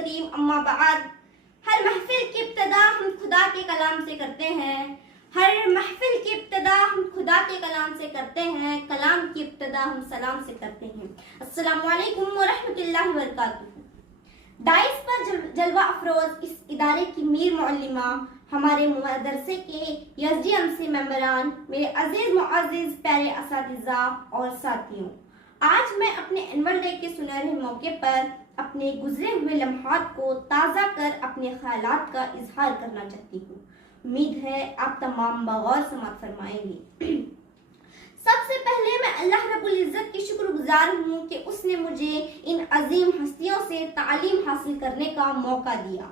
करीम अम्मा बाद। हर महफिल की इब्तिदा हम खुदा के कलाम से करते हैं। हर महफिल की इब्तिदा हम खुदा के कलाम से करते हैं। कलाम की इब्तिदा हम सलाम से करते हैं। अस्सलामु अलैकुम व रहमतुल्लाहि व बरकातुहू। डाइस पर जलवा अफरोज इस इदारे की मीर मुअल्लिमा, हमारे मदरसे के एसडीएमसी मेंबरान, मेरे अजीज मुअज्जिज प्यारे असातिज़ा और साथियों, आज मैं अपने एनुअल डे के सुनहरे मौके पर अपने गुजरे हुए लम्हात को ताज़ा कर अपने ख्यालात का इजहार करना चाहती हूँ। उम्मीद है आप तमाम बगौर समात फरमाएंगे। सबसे पहले मैं अल्लाह रब्बुल इज़्ज़त की शुक्रगुजार हूँ कि उसने मुझे इन अजीम हस्तियों से तालीम हासिल करने का मौका दिया,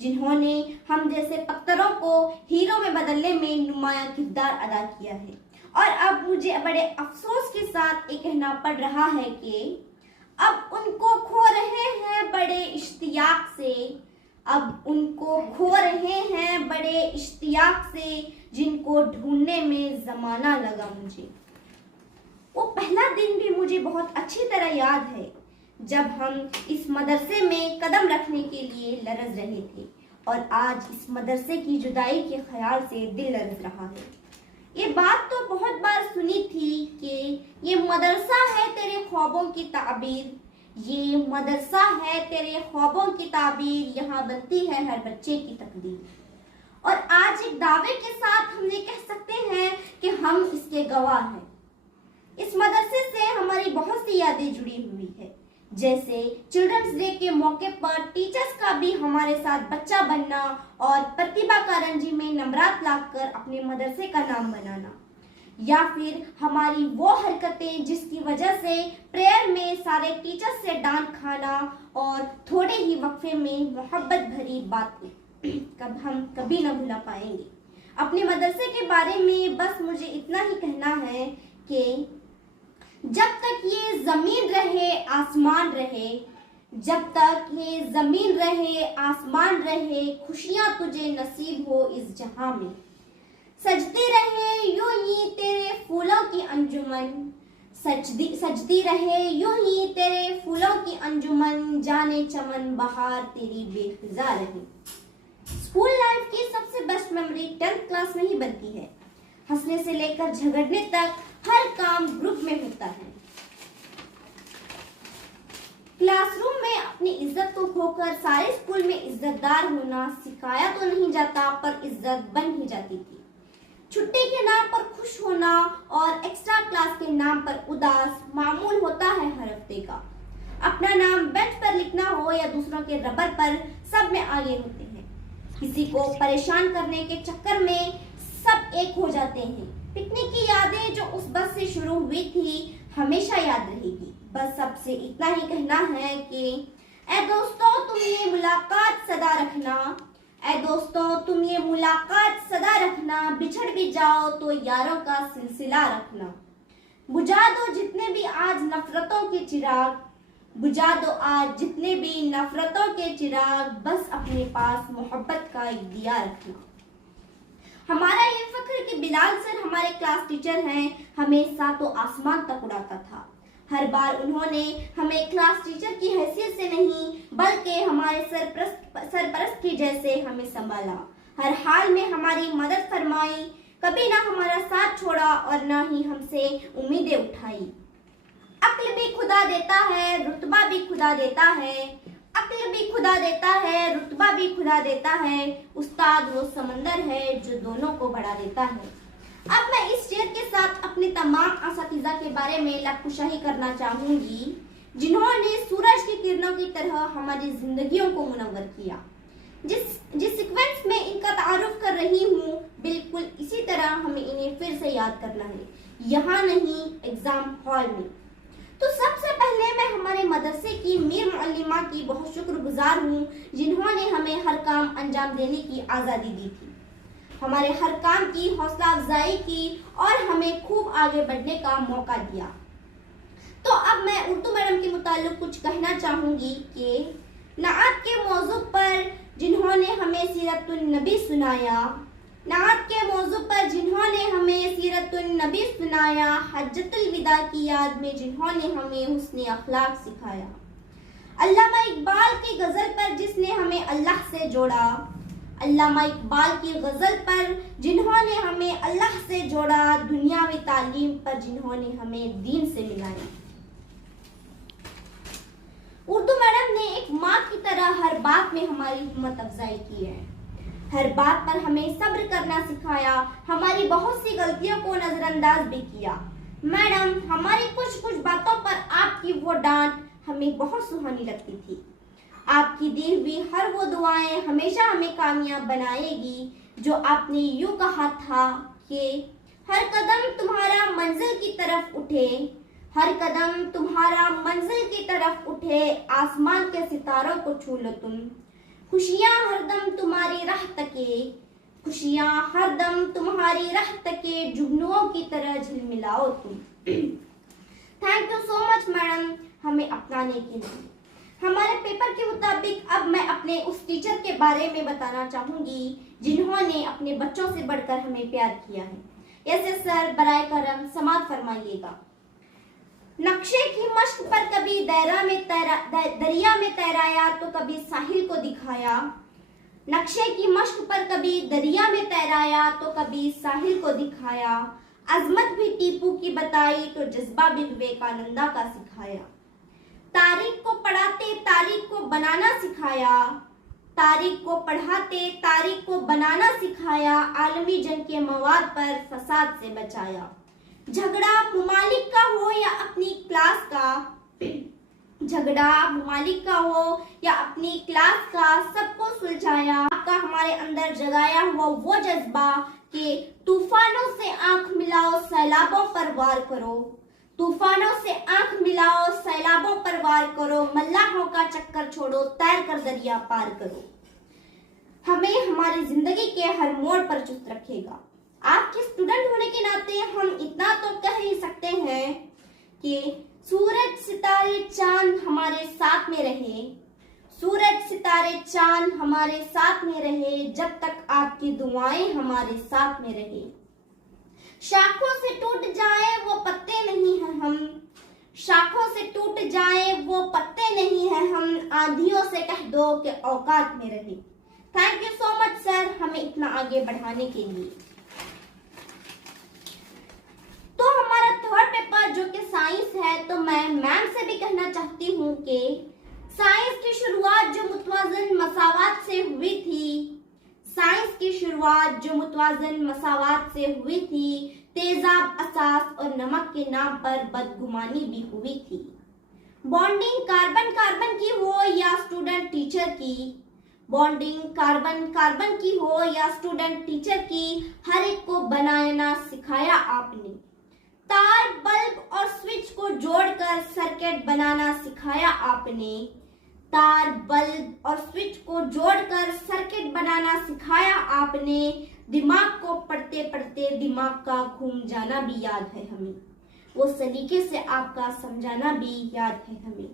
जिन्होंने हम जैसे पत्थरों को हीरो में बदलने में नुमाया किरदार अदा किया है। और अब मुझे बड़े अफसोस के साथ ये कहना पड़ रहा है कि अब उनको खो रहे हैं बड़े इश्तियाक से, अब उनको खो रहे हैं बड़े इश्तियाक से, जिनको ढूंढने में जमाना लगा मुझे। वो पहला दिन भी मुझे बहुत अच्छी तरह याद है जब हम इस मदरसे में कदम रखने के लिए लरज रहे थे, और आज इस मदरसे की जुदाई के ख्याल से दिल लरज रहा है। ये बात तो बहुत बार सुनी थी कि ये मदरसा है तेरे ख्वाबों की ताबीर, ये मदरसा है तेरे ख्वाबों की ताबीर, यहाँ बनती है हर बच्चे की तकदीर। और आज एक दावे के साथ हम ये कह सकते हैं कि हम इसके गवाह हैं। इस मदरसे से हमारी बहुत सी यादें जुड़ी हुई है, जैसे चिल्ड्रंस डे के मौके पर टीचर्स का भी हमारे साथ बच्चा बनना और प्रतिभा कारंजी में नंबरात लाकर अपने मदरसे का नाम बनाना, या फिर हमारी वो हरकतें जिसकी वजह से प्रेयर में सारे टीचर्स से डांट खाना और थोड़े ही वक्फे में मोहब्बत भरी बातें हम कभी न भुला पाएंगे। अपने मदरसे के बारे में बस मुझे इतना ही कहना है कि जब तक ये जमीन रहे आसमान रहे, जब तक ये जमीन रहे आसमान रहे, खुशियां तुझे नसीब हो इस जहां में, सजती रहे यूं ही तेरे फूलों की अंजुमन, सजती रहे यूं ही तेरे फूलों की अंजुमन, जाने चमन बहार तेरी बेखिजा रहे। स्कूल लाइफ की सबसे बेस्ट मेमोरी 10th क्लास में ही बनती है। हंसने से लेकर झगड़ने तक हर काम ग्रुप में होता है। क्लासरूम में अपनी इज्जत को खोकर सारे स्कूल में इज्जतदार होना सिखाया तो नहीं जाता, पर इज्जत बन ही जाती थी। छुट्टी के नाम पर खुश होना और एक्स्ट्रा क्लास के नाम पर उदास मामूल होता है हर हफ्ते का। अपना नाम बेंच पर लिखना हो या दूसरों के रबर पर, सब में आगे होते हैं। किसी को परेशान करने के चक्कर में सब एक हो जाते हैं। पिकनिक की यादें जो उस बस से शुरू हुई थी हमेशा याद रहेगी। बस सबसे इतना ही कहना है कि ऐ दोस्तों तुम ये मुलाकात सदा रखना, ऐ दोस्तों तुम ये मुलाकात सदा रखना, बिछड़ भी जाओ तो यारों का सिलसिला रखना। बुझा दो जितने भी आज नफरतों के चिराग, बुझा दो आज जितने भी नफरतों के चिराग, बस अपने पास मोहब्बत का एक दिया रखना। हमारा ये फख्र कि बिलाल सर हमारे क्लास टीचर हैं, हमें सातों आसमान तक उड़ाता था। हर बार उन्होंने हमें क्लास टीचर की हैसियत से नहीं बल्कि हमारे सरपरस्त की जैसे हमें संभाला। हर हाल में हमारी मदद फरमाई, कभी ना हमारा साथ छोड़ा और ना ही हमसे उम्मीदें उठाई। अक्ल भी खुदा देता है, रुतबा भी खुदा देता है, अक्ल भी खुदा देता है, रुतबा भी खुदा देता है, उस्ताद वो समंदर है जो दोनों को बढ़ा देता है। अब मैं इस शेर के साथ अपने तमाम असातिज़ा के बारे में लबकुशाही करना चाहूंगी, जिन्होंने सूरज की किरणों की तरह हमारी जिंदगियों को मुनव्वर किया। जिस सीक्वेंस में इनका तारुफ कर रही हूँ, बिल्कुल इसी तरह हमें इन्हें फिर से याद करना है, यहाँ नहीं एग्जाम हॉल में। तो सबसे पहले मैं हमारे मदरसे की मीर मुअल्लिमा की बहुत शुक्रगुजार हूँ, जिन्होंने हमें हर काम अंजाम देने की आज़ादी दी थी, हमारे हर काम की हौसला अफजाई की और हमें खूब आगे बढ़ने का मौका दिया। तो अब मैं उर्दू मैडम के मुताल्लिक कुछ कहना चाहूँगी कि नात के मौजू पर जिन्होंने हमें सीरतुन नबी सुनाया, नात के मौजू पर जिन्होंने हमें सीरतुन नबी सुनाया, हज्जतुल विदा की याद में जिन्होंने हमें हुस्न अखलाक सिखाया, अल्लामा इकबाल की गजल पर जिसने हमें अल्लाह से जोड़ा, अल्लामा इकबाल की गजल पर जिन्होंने हमें अल्लाह से जोड़ा, दुनियावी तालीम पर जिन्होंने हमें दीन से मिलाया। उर्दू मैडम ने एक माँ की तरह हर बात में हमारी हिम्मत अफजाई की है, हर बात पर हमें सब्र करना सिखाया, हमारी बहुत सी गलतियों को नजरअंदाज भी किया। मैडम, हमारी कुछ कुछ बातों पर आपकी वो डांट हमें बहुत सुहानी लगती थी। आपकी दी हुई हर वो दुआएं हमेशा हमें कामयाब बनाएगी। जो आपने यूं कहा था कि हर कदम तुम्हारा मंजिल की तरफ उठे, हर कदम तुम्हारा मंजिल की तरफ उठे, आसमान के सितारों को छू लो तुम, खुशियां हरदम तुम्हारी राह तके, खुशियां हरदम तुम्हारी राह तके, जुगनुओं की तरह झिलमिलाओ तुम। Thank you so much madam हमें अपनाने के लिए। हमारे पेपर के मुताबिक अब मैं अपने उस टीचर के बारे में बताना चाहूंगी जिन्होंने अपने बच्चों से बढ़कर हमें प्यार किया है। ऐसे सर बराए करम समाअत फरमाइएगा। नक्शे की मश्क पर कभी दरिया में तैराया तो कभी साहिल को दिखाया, नक्शे की मश्क पर कभी दरिया में तैराया तो कभी साहिल को दिखाया, अजमत भी टीपू की बताई तो जज्बा भी विवेकानंदा का सिखाया, तारीख को पढ़ाते तारीख को बनाना सिखाया, तारीख को पढ़ाते तारीख को बनाना सिखाया, आलमी जंग के मवाद पर फसाद से बचाया, झगड़ा मुमालिक का हो या अपनी क्लास का, झगड़ा मुमालिक का हो या अपनी क्लास का, सबको सुलझाया, आपका हमारे अंदर जगाया हुआ वो जज्बा कि तूफानों से आंख मिलाओ सैलाबों पर वार करो, तूफानों से आंख मिलाओ सैलाबों पर वार करो, मल्लाहों का चक्कर छोड़ो तैर कर दरिया पार करो। हमें हमारी जिंदगी के हर मोड़ पर चुस्त रखेगा। आपके स्टूडेंट होने के नाते हम इतना तो कह ही सकते हैं कि सूरज सितारे चांद हमारे साथ में रहे, सूरज सितारे चांद हमारे साथ में रहे, जब तक आपकी दुआएं हमारे साथ में रहे। शाखों से टूट जाए वो पत्ते नहीं हैं हम, शाखों से टूट जाए वो पत्ते नहीं हैं हम, आंधियों से कह दो कि औकात में रहे। Thank you so much sir हमें इतना आगे बढ़ाने के लिए। तो हमारा थर्ड पेपर जो कि साइंस है, तो मैं मैम से भी कहना चाहती हूँ कि साइंस की शुरुआत जो मुतवाज़न मसावात से हुई थी, साइंस की शुरुआत जो मुतवाज़न मसावात से हुई थी, तेजाब असास और नमक के नाम पर बदगुमानी भी हुई थी। बॉन्डिंग कार्बन कार्बन की हो या स्टूडेंट टीचर की, बॉन्डिंग कार्बन कार्बन की हो या स्टूडेंट टीचर की, हर एक को बनाना सिखाया आपने। तार बल्ब और स्विच को जोड़कर सर्किट बनाना सिखाया आपने, तार बल्ब और स्विच को जोड़कर सर्किट बनाना सिखाया आपने। दिमाग को पढ़ते पढ़ते दिमाग का घूम जाना भी याद है हमें, वो सलीके से आपका समझाना भी याद है हमें।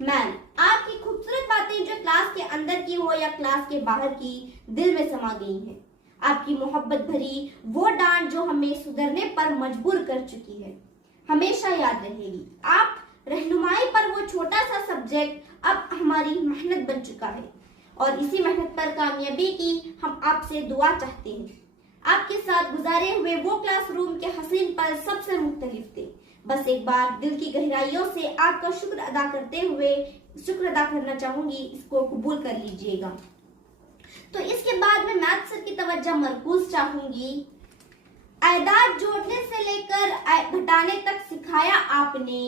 मैम, आपकी खूबसूरत बातें जो क्लास के अंदर की हो या क्लास के बाहर की, दिल में समा गई हैं। आपकी मोहब्बत भरी वो डांट जो हमें सुधरने पर मजबूर कर चुकी है, हमेशा याद रहेगी। आप रहनुमाई पर वो छोटा सा सब्जेक्ट अब हमारी मेहनत बन चुका है और इसी मेहनत पर कामयाबी की हम आपसे दुआ चाहते हैं। आपके साथ गुजारे हुए वो क्लासरूम के हसीन पल सबसे मुख्तलिफ थे। बस एक बार दिल की गहराइयों से आपका शुक्र अदा करते हुए शुक्र अदा करना चाहूंगी, इसको कबूल कर लीजिएगा। तो इसके बाद मैं मैथ सर की तवज्जो मरकूज चाहूंगी। आयदाद जोड़ने से लेकर घटाने तक सिखाया आपने,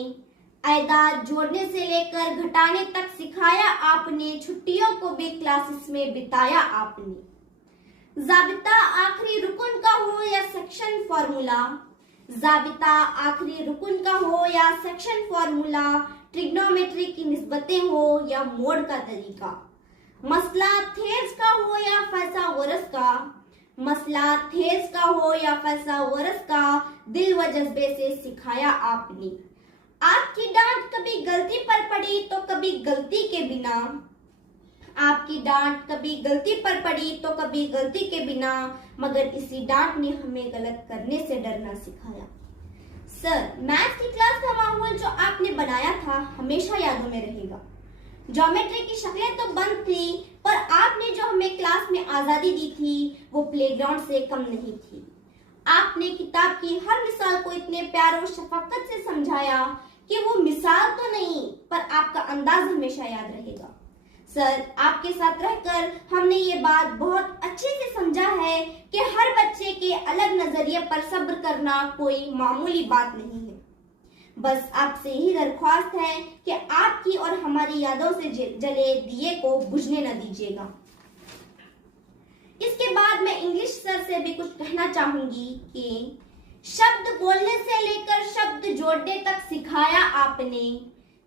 आयदाद जोड़ने से लेकर घटाने तक सिखाया आपने, छुट्टियों को भी क्लासेस में बिताया आपने। जाबिता आखिरी रुकन का हो या सेक्शन फार्मूला, जाबिता आखिरी रुकन का हो या सेक्शन फार्मूला, ट्रिग्नोमेट्री की निस्बतें हो या मोड का तरीका, मसला थेल्स का हो या फाइथागोरस का, मसला थेल्स का हो या फाइथागोरस का, दिल व जज्बे से सिखाया आपने। आपकी डांट कभी गलती पर पड़ी तो कभी गलती के बिना, आपकी डांट कभी गलती पर पड़ी तो कभी गलती के बिना, मगर इसी डांट ने हमें गलत करने से डरना सिखाया। सर, मैथ्स की क्लास का माहौल जो आपने बनाया था हमेशा यादों में रहेगा। ज्योमेट्री की शक्लें तो बंद थी, पर आपने जो हमें क्लास में आजादी दी थी वो प्लेग्राउंड से कम नहीं थी। आपने किताब की हर मिसाल को इतने प्यार और शफकत से समझाया कि वो मिसाल तो नहीं, पर आपका अंदाज हमेशा याद रहेगा। सर, आपके साथ रहकर हमने ये बात बहुत अच्छे से समझा है कि हर बच्चे के अलग नजरिए पर सब्र करना कोई मामूली बात नहीं है। बस आपसे यही दरख्वास्त है कि आपकी और हमारी यादों से जले दिए को बुझने न दीजिएगा। इसके बाद मैं इंग्लिश सर से भी कुछ कहना चाहूंगी कि शब्द बोलने से लेकर शब्द जोड़ने तक सिखाया आपने,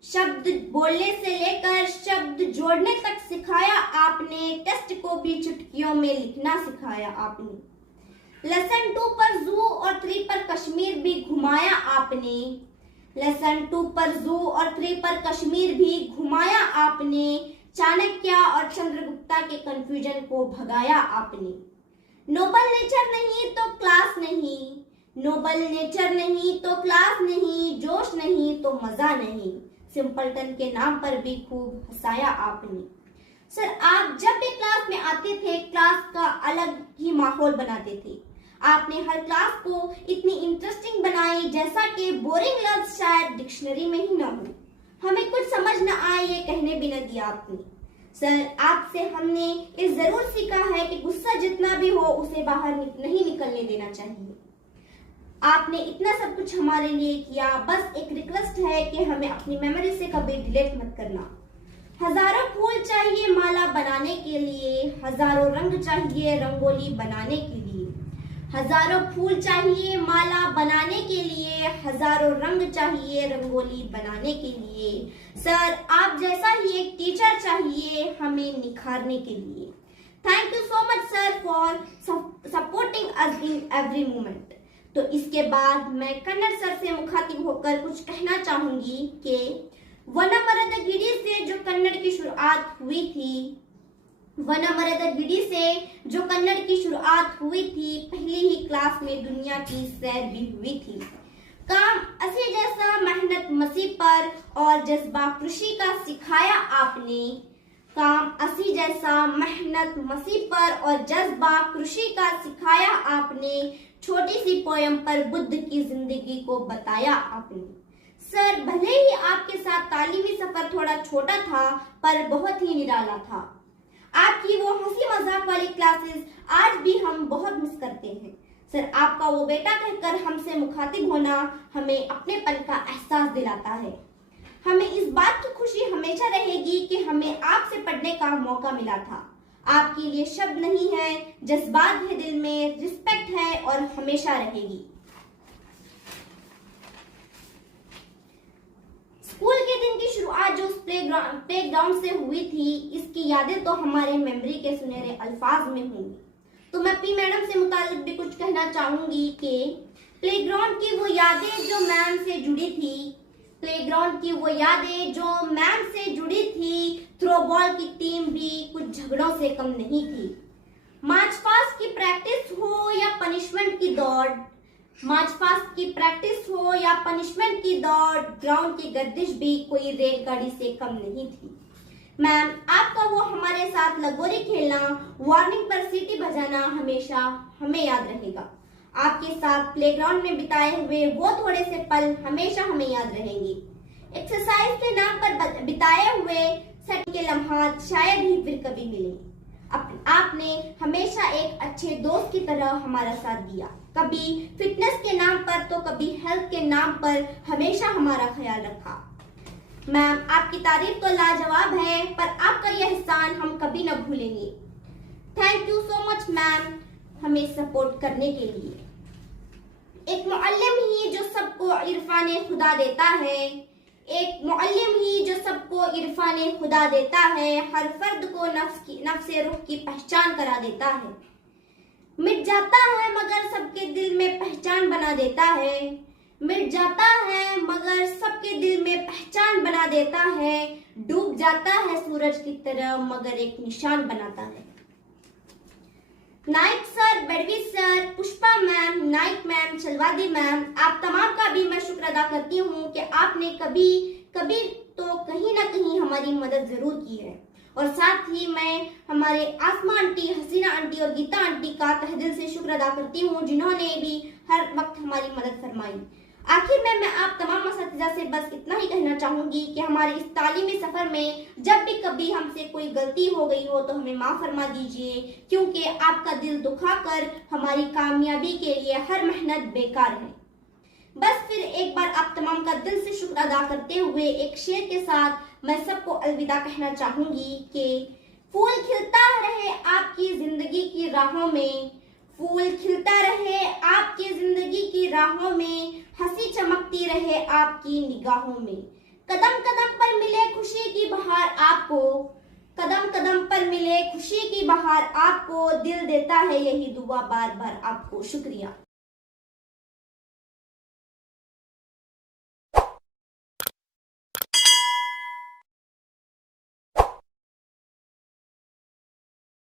शब्द बोलने से लेकर शब्द जोड़ने तक सिखाया आपने, टेस्ट को भी चुटकियों में लिखना सिखाया आपने। लेसन 2 पर जू और 3 पर कश्मीर भी घुमाया आपने, लेसन 2 पर जू और 3 पर कश्मीर भी घुमाया आपने, चाणक्य और चंद्रगुप्ता के कंफ्यूजन को भगाया आपने। नोबल नेचर नहीं तो क्लास नहीं, नोबल नेचर नहीं तो क्लास नहीं, जोश नहीं तो मजा नहीं, सिंपलटन के नाम पर भी खूब हंसाया आपने। सर, आप जब भी क्लास में आते थे क्लास का अलग ही माहौल बनाते थे। आपने हर क्लास को इतनी इंटरेस्टिंग बनाई जैसा कि बोरिंग लफ्ज शायद डिक्शनरी में ही ना हो। हमें कुछ समझ न आए ये कहने भी न दिया आपने। सर, आपसे हमने ये जरूर सीखा है कि गुस्सा जितना भी हो उसे बाहर नहीं निकलने देना चाहिए। आपने इतना सब कुछ हमारे लिए किया, बस एक रिक्वेस्ट है कि हमें अपनी मेमोरी से कभी डिलीट मत करना। हजारों फूल चाहिए माला बनाने के लिए, हजारों रंग चाहिए रंगोली बनाने के लिए, हजारों फूल चाहिए माला बनाने के लिए, हजारों रंग चाहिए रंगोली बनाने के लिए। सर, आप जैसा ही एक टीचर चाहिए हमें निखारने के लिए। Thank you so much sir for supporting us in every moment. तो इसके बाद मैं कन्नड़ सर से मुखातिब होकर कुछ कहना चाहूंगी कि वनमरद गिड़ी से जो कन्नड़ की शुरुआत हुई थी, वनमरद गिड़ी से जो कन्नड़ की शुरुआत हुई थी, पहली ही क्लास में दुनिया की सैर भी हुई थी। काम असी जैसा मेहनत मसी पर और जज्बा कृषि का सिखाया आपने, काम असी जैसा मेहनत मसी पर और जज्बा कृषि का सिखाया आपने, छोटी सी पोयम पर बुद्ध की जिंदगी को बताया आपने। सर, भले ही आपके साथ तालीमी सफर थोड़ा छोटा था पर बहुत ही निराला था। आपकी वो हंसी मजाक वाली क्लासेस आज भी हम बहुत मिस करते हैं। सर, आपका वो बेटा कहकर हमसे मुखातिब होना हमें अपनेपन का एहसास दिलाता है। हमें इस बात की खुशी हमेशा रहेगी कि हमें आपसे पढ़ने का मौका मिला था। आपके लिए शब्द नहीं है, जज्बात है दिल में, रिस्पेक्ट है और हमेशा रहेगी। स्कूल के दिन की शुरुआत जो प्लेग्राउंड से हुई थी, इसकी यादें तो हमारे मेमोरी के सुनहरे अल्फाज में होंगी। तो मैं पी मैडम से मुताल्लिक भी कुछ कहना चाहूंगी कि प्लेग्राउंड की वो यादें जो मैम से जुड़ी थी, प्लेग्राउंड की वो यादें जो मैम से जुड़ी थी, थ्रोबॉल की टीम भी कुछ झगड़ों से कम नहीं थी। मार्च पास्ट की प्रैक्टिस हो या पनिशमेंट की दौड़, मार्च पास्ट की प्रैक्टिस हो या पनिशमेंट की दौड़, ग्राउंड की गर्दिश भी कोई रेलगाड़ी से कम नहीं थी। मैम, आपका वो हमारे साथ लगोरी खेलना, वार्निंग पर सीटी बजाना हमेशा हमें याद रहेगा। आपके साथ प्लेग्राउंड में बिताए हुए वो थोड़े से पल हमेशा हमें याद रहेंगे। एक्सरसाइज के नाम पर बिताए हुए सेट के लम्हात शायद ही फिर कभी मिले। आपने हमेशा एक अच्छे दोस्त की तरह हमारा साथ दिया, कभी फिटनेस के नाम पर तो कभी हेल्थ के नाम पर हमेशा हमारा ख्याल रखा। मैम, आपकी तारीफ तो लाजवाब है, पर आपका यह एहसान हम कभी न भूलेंगे। Thank you so much ma'am, हमें सपोर्ट करने के लिए। एक मुअल्लिम ही जो सबको इरफान खुदा देता है, एक मुअल्लिम ही जो सबको इरफान खुदा देता है, हर फर्द को नफ्स रुख की पहचान करा देता है। मिट जाता है मगर सबके दिल में पहचान बना देता है, मिट जाता है मगर सबके दिल में पहचान बना देता है, डूब जाता है सूरज की तरह मगर एक निशान बनाता है। Naik sir, Badvi sir, Pushpa ma'am, Naik ma'am, Chalwadi ma'am, आप तमाम का भी मैं शुक्र अदा करती हूँ कि आपने कभी कभी तो कहीं ना कहीं हमारी मदद जरूर की है। और साथ ही मैं हमारे आसमा आंटी, हसीना आंटी और गीता आंटी का तहे दिल से शुक्र अदा करती हूँ, जिन्होंने भी हर वक्त हमारी मदद फरमाई। आखिर में मैं आप तमाम असातिज़ा से बस इतना ही कहना चाहूंगी कि हमारे इस तालीमी सफर में जब भी कभी हमसे कोई गलती हो गई हो तो हमें माफ फरमा दीजिए, क्योंकि आपका दिल दुखाकर हमारी कामयाबी के लिए हर मेहनत बेकार है। बस फिर एक बार आप तमाम का दिल से शुक्र अदा करते हुए एक शेर के साथ मैं सबको अलविदा कहना चाहूंगी कि फूल खिलता रहे आपकी जिंदगी की राहों में, फूल खिलता रहे आपकी जिंदगी की राहों में, हंसी चमकती रहे आपकी निगाहों में। कदम कदम पर मिले खुशी की बहार आपको, कदम कदम पर मिले खुशी की बहार आपको, दिल देता है यही दुआ बार बार आपको। शुक्रिया।